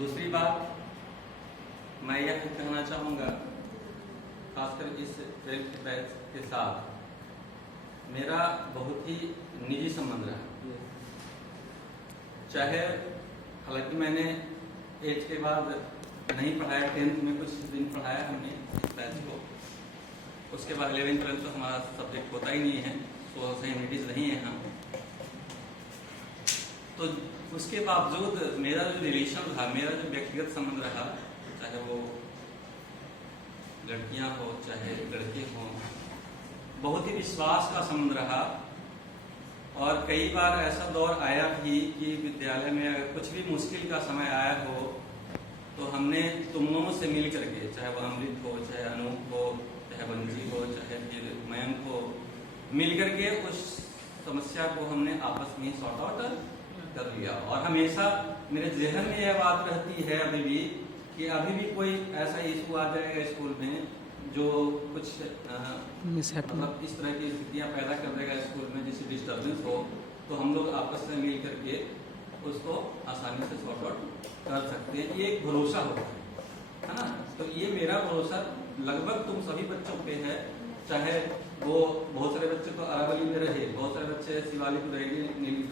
दूसरी बात मैं यह कहना चाहूँगा, खासकर इस ट्वेल्थ बैच के साथ मेरा बहुत ही निजी संबंध रहा। चाहे हालांकि मैंने 8 के बाद नहीं पढ़ाया, 10th में कुछ दिन पढ़ाया हमने इस बैच को, उसके बाद 11th 12th तो हमारा सब्जेक्ट होता ही नहीं है, तो ह्यूमैनिटीज नहीं है हम। तो उसके बावजूद मेरा जो रिलेशन रहा, मेरा जो व्यक्तिगत संबंध रहा, चाहे वो लड़कियां हो चाहे लड़के हों, बहुत ही विश्वास का संबंध रहा। और कई बार ऐसा दौर आया भी कि विद्यालय में अगर कुछ भी मुश्किल का समय आया हो तो हमने तुम लोगों से मिल करके, चाहे वो अमृत हो, चाहे अनूप हो, चाहे बंजी हो, चाहे फिर मयंक हो, मिल करके उस समस्या को हमने आपस में सॉर्ट आउट कर लिया। और हमेशा मेरे जहन में यह बात रहती है अभी भी कि अभी भी कोई ऐसा इशू आ जाएगा स्कूल में जो कुछ मतलब इस तरह की स्थितियाँ पैदा कर देगा स्कूल में, जिससे डिस्टर्बेंस हो, तो हम लोग आपस में मिल करके उसको आसानी से सॉर्ट आउट कर सकते हैं। ये एक भरोसा होता है ना। तो ये मेरा भरोसा लगभग तुम सभी बच्चों पे है, चाहे वो बहुत सारे बच्चे तो अरावली में रहे, बहुत सारे बच्चे शिवालिक में रहे,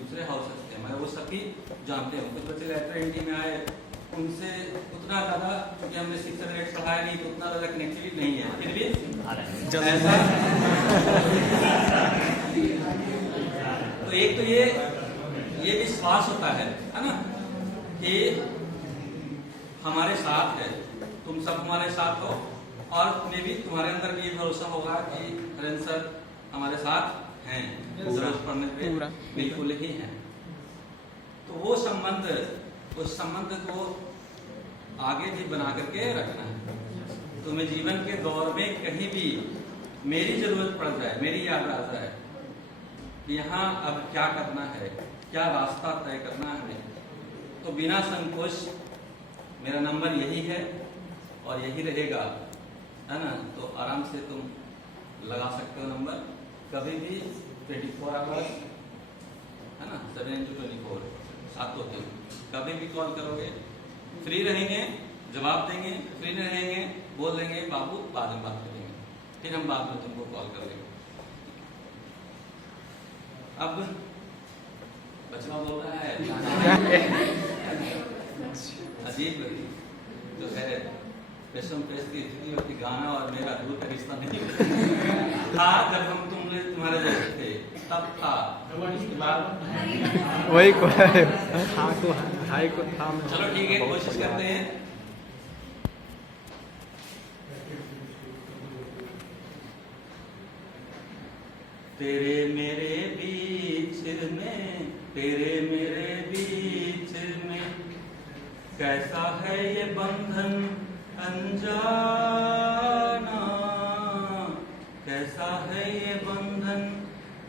दूसरे हाउसेस थे, मैं वो सभी जानते हैं। कुछ बच्चे लेटर एंट्री में आए, उनसे उतना ज़्यादा, क्योंकि हमने 6 और 8 पढ़ाया नहीं तो उतना ज़्यादा कनेक्टिविटी नहीं है, फिर भी ऐसा तो एक तो ये विश्वास होता है ना, कि हमारे साथ है, तुम सब हमारे साथ हो, और मे भी तुम्हारे अंदर भी ये भरोसा होगा कि हरेंद्र सर हमारे साथ हैं, जरूरत पड़ने पे बिल्कुल ही हैं। तो वो संबंध, उस संबंध को आगे भी बना करके रखना है। तुम्हें जीवन के दौर में कहीं भी मेरी जरूरत पड़ जाए, मेरी याद आ जाए, यहाँ अब क्या करना है, क्या रास्ता तय करना है, तो बिना संकोच मेरा नंबर यही है और यही रहेगा, है ना। तो आराम से तुम लगा सकते हो नंबर, कभी भी 24 आवर्स, है ना, 7 to 24 7 होते हो, कभी भी कॉल करोगे, फ्री रहेंगे, जवाब देंगे, फ्री रहेंगे, बोल देंगे बाबू बाद में बात करेंगे, फिर हम बाद में तुमको कॉल कर लेंगे। अब बचवा बोल रहा है अजीब जो है पेशम पेश की स्थिति होती, गाना और मेरा दूर का रिश्ता नहीं था। जब हम तुम्हारे दोस्त थे तब था, उसके बाद वही को हाई को था। चलो ठीक है, कोशिश करते हैं। तेरे मेरे बीच में, तेरे मेरे बीच में कैसा है ये बंधन अनजाना, कैसा है ये बंधन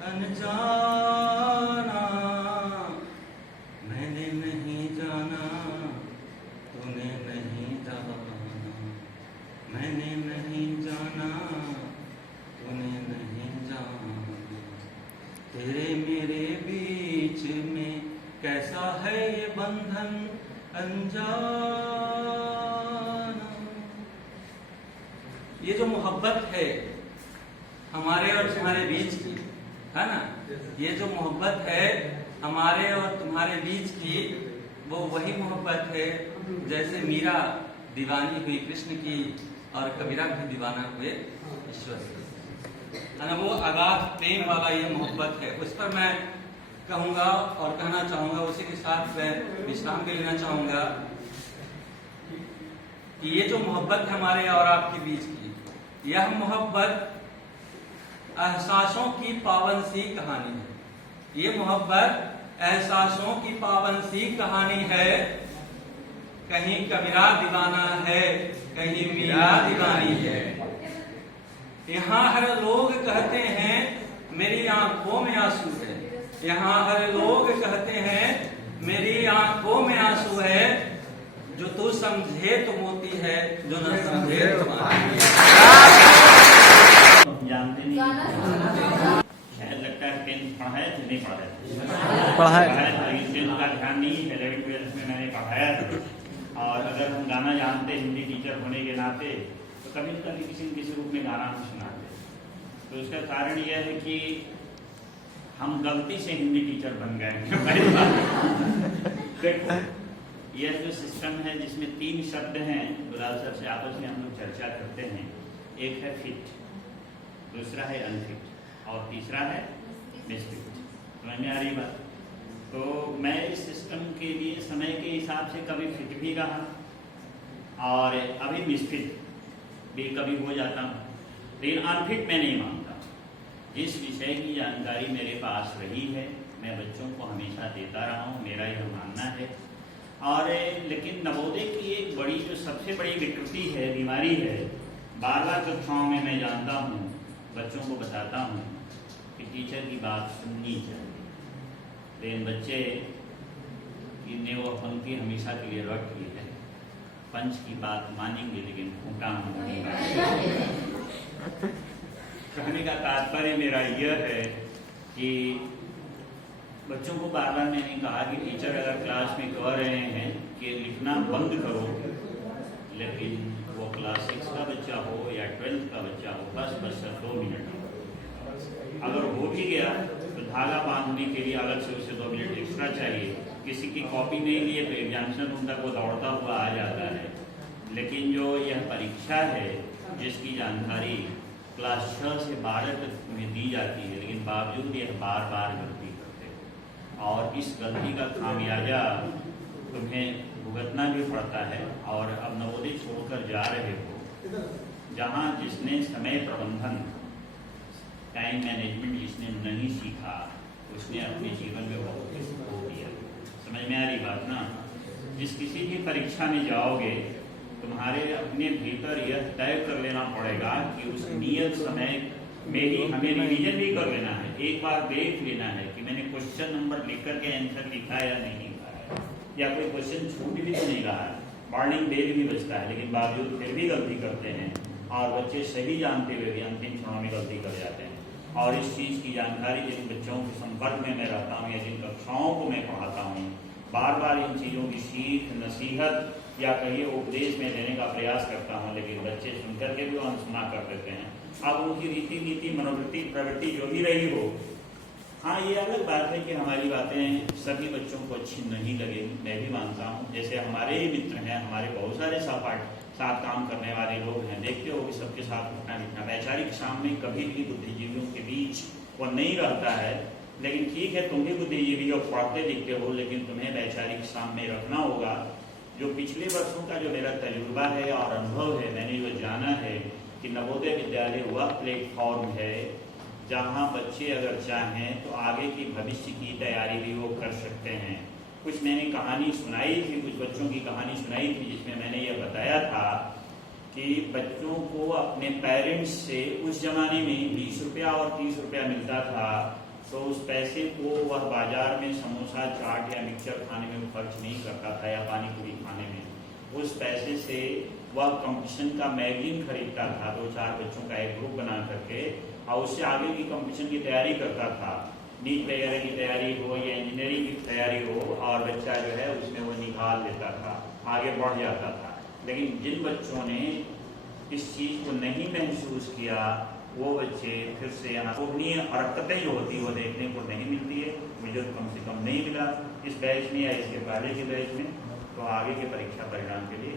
अनजाना। मैंने नहीं जाना, तूने नहीं जाना, मैंने नहीं जाना, तूने नहीं जाना। तेरे मेरे बीच में कैसा है ये बंधन अनजाना। ये जो मोहब्बत है हमारे और तुम्हारे बीच की, है ना, ये जो मोहब्बत है हमारे और तुम्हारे बीच की, वो वही मोहब्बत है जैसे मीरा दीवानी हुई कृष्ण की और कबीरा भी दीवाना हुए ईश्वर की, है ना। वो अगाध प्रेम वाला ये मोहब्बत है, उस पर मैं कहूँगा और कहना चाहूँगा, उसी के साथ मैं विश्राम भी लेना चाहूँगा कि ये जो मोहब्बत है हमारे और आपके बीच की, यह मोहब्बत एहसासों की पावन सी कहानी है। ये मोहब्बत एहसासों की पावन सी कहानी है। कहीं कबीरा दीवाना है, कहीं मीरा दीवानी है। यहाँ हर लोग कहते हैं मेरी आंखों में आंसू है, यहाँ हर लोग कहते हैं मेरी आंखों में आंसू है। जो तू समझे तो मोती है, जो न समझे तो जानते नहीं, शायद लगता है 10th पढ़ाया तो नहीं पढ़ाया, 10th का ध्यान नहीं, 11th 12th में मैंने पढ़ाया था। और अगर हम गाना जानते हिंदी टीचर होने के नाते तो कभी न कभी किसी न किसी रूप में गाना हम सुनाते। तो इसका कारण यह है कि हम गलती से हिंदी टीचर बन गए। देखो यह जो सिस्टम है जिसमें 3 शब्द हैं, गुलाल सर से आपस में हम लोग चर्चा करते हैं। एक है फिट, दूसरा है अनफिट और तीसरा है मिसफिट। समझ में आ रही बात? तो मैं इस सिस्टम के लिए समय के हिसाब से कभी फिट भी रहा और अभी मिसफिट भी कभी हो जाता हूँ, लेकिन अनफिट मैं नहीं मानता। जिस विषय की जानकारी मेरे पास रही है मैं बच्चों को हमेशा देता रहा हूँ, मेरा यह मानना है। और लेकिन नवोदय की एक बड़ी जो सबसे बड़ी विकृति है, बीमारी है, बार बार कक्षाओं में मैं जानता हूँ, बच्चों को बताता हूँ कि टीचर की बात सुननी चाहिए, लेकिन बच्चे ने वो पंक्ति हमेशा के लिए रट ली है, पंच की बात मानेंगे लेकिन फूटा नहीं। कहने का तात्पर्य मेरा यह है कि बच्चों को बार बार मैंने कहा कि टीचर अगर क्लास में कह रहे हैं कि लिखना बंद करो, लेकिन वो क्लास 6 का बच्चा हो या 12th का बच्चा हो, बस 2 मिनट अगर हो भी गया तो धागा बांधने के लिए अलग से उसे 2 मिनट एक्स्ट्रा चाहिए। किसी की कॉपी नहीं लिए तो एग्जामिनेशन रूम तक वो दौड़ता हुआ आ जाता है। लेकिन जो यह परीक्षा है जिसकी जानकारी क्लास 6 से 12 तक में दी जाती है, लेकिन बावजूद यह बार बार गलती करते हैं और इस गलती का खामियाजा तुम्हें भुगतना भी पड़ता है। और अब नवोदय छोड़कर जा रहे हो जहाँ जिसने समय प्रबंधन, टाइम मैनेजमेंट जिसने नहीं सीखा उसने अपने जीवन में बहुत कुछ खो दिया। समझ में आ रही बात ना? जिस किसी भी परीक्षा में जाओगे तुम्हारे अपने भीतर यह तय कर लेना पड़ेगा कि उस नियत समय में ही हमें रिवीजन भी कर लेना है। एक बार देख लेना है कि मैंने क्वेश्चन नंबर लिख करके आंसर लिखा या नहीं लिखा है, या कोई क्वेश्चन छूट भी तो नहीं रहा है। मॉर्निंग बेल भी बजता है लेकिन बावजूद फिर भी गलती करते हैं और बच्चे सही जानते हुए भी अंतिम क्षण में गलती कर जाते हैं। और इस चीज़ की जानकारी जिन बच्चों के संपर्क में मैं रहता हूँ या जिन कक्षाओं को मैं पढ़ाता हूँ, बार बार इन चीज़ों की सीख, नसीहत या कहिए उपदेश में देने का प्रयास करता हूँ, लेकिन बच्चे सुनकर के भी अनसुना कर देते हैं। अब उनकी रीति नीति, मनोवृत्ति, प्रवृत्ति जो भी रही हो, हाँ ये अलग बात है कि हमारी बातें सभी बच्चों को अच्छी नहीं लगेगी, मैं भी मानता हूँ। जैसे हमारे ही मित्र हैं, हमारे बहुत सारे साथ काम करने वाले लोग हैं, देखते हो कि सबके साथ उठना लिखना वैचारिक सामने कभी भी बुद्धिजीवियों के बीच वो नहीं रहता है। लेकिन ठीक है, तुम भी बुद्धिजीवी हो, पढ़ते लिखते हो, लेकिन तुम्हें वैचारिक सामने रखना होगा। जो पिछले वर्षों का जो मेरा तजुर्बा है और अनुभव है, मैंने जो जाना है कि नवोदय विद्यालय वह प्लेटफॉर्म है जहाँ बच्चे अगर चाहें तो आगे की भविष्य की तैयारी भी वो कर सकते हैं। कुछ मैंने कहानी सुनाई थी, कुछ बच्चों की कहानी सुनाई थी जिसमें मैंने ये बताया था कि बच्चों को अपने पेरेंट्स से उस जमाने में 20 रुपया और 30 रुपया मिलता था, तो उस पैसे को वह बाजार में समोसा, चाट या मिक्सचर खाने में खर्च नहीं करता था या पानी पूरी खाने में। उस पैसे से वह कंपटीशन का मैगजीन खरीदता था, 2-4 बच्चों का एक ग्रुप बना करके, और उससे आगे की कंपटीशन की तैयारी करता था। नीट वगैरह की तैयारी हो या इंजीनियरिंग की तैयारी हो, और बच्चा जो है उसमें वो निकाल लेता था, आगे बढ़ जाता था। लेकिन जिन बच्चों ने इस चीज़ को नहीं महसूस किया वो बच्चे फिर से यहाँ पूर्णीय हरकतें जो होती है वो देखने को नहीं मिलती है। मुझे कम से कम नहीं मिला इस बैच में या इसके पहले के बैच में, तो आगे के परीक्षा परिणाम के लिए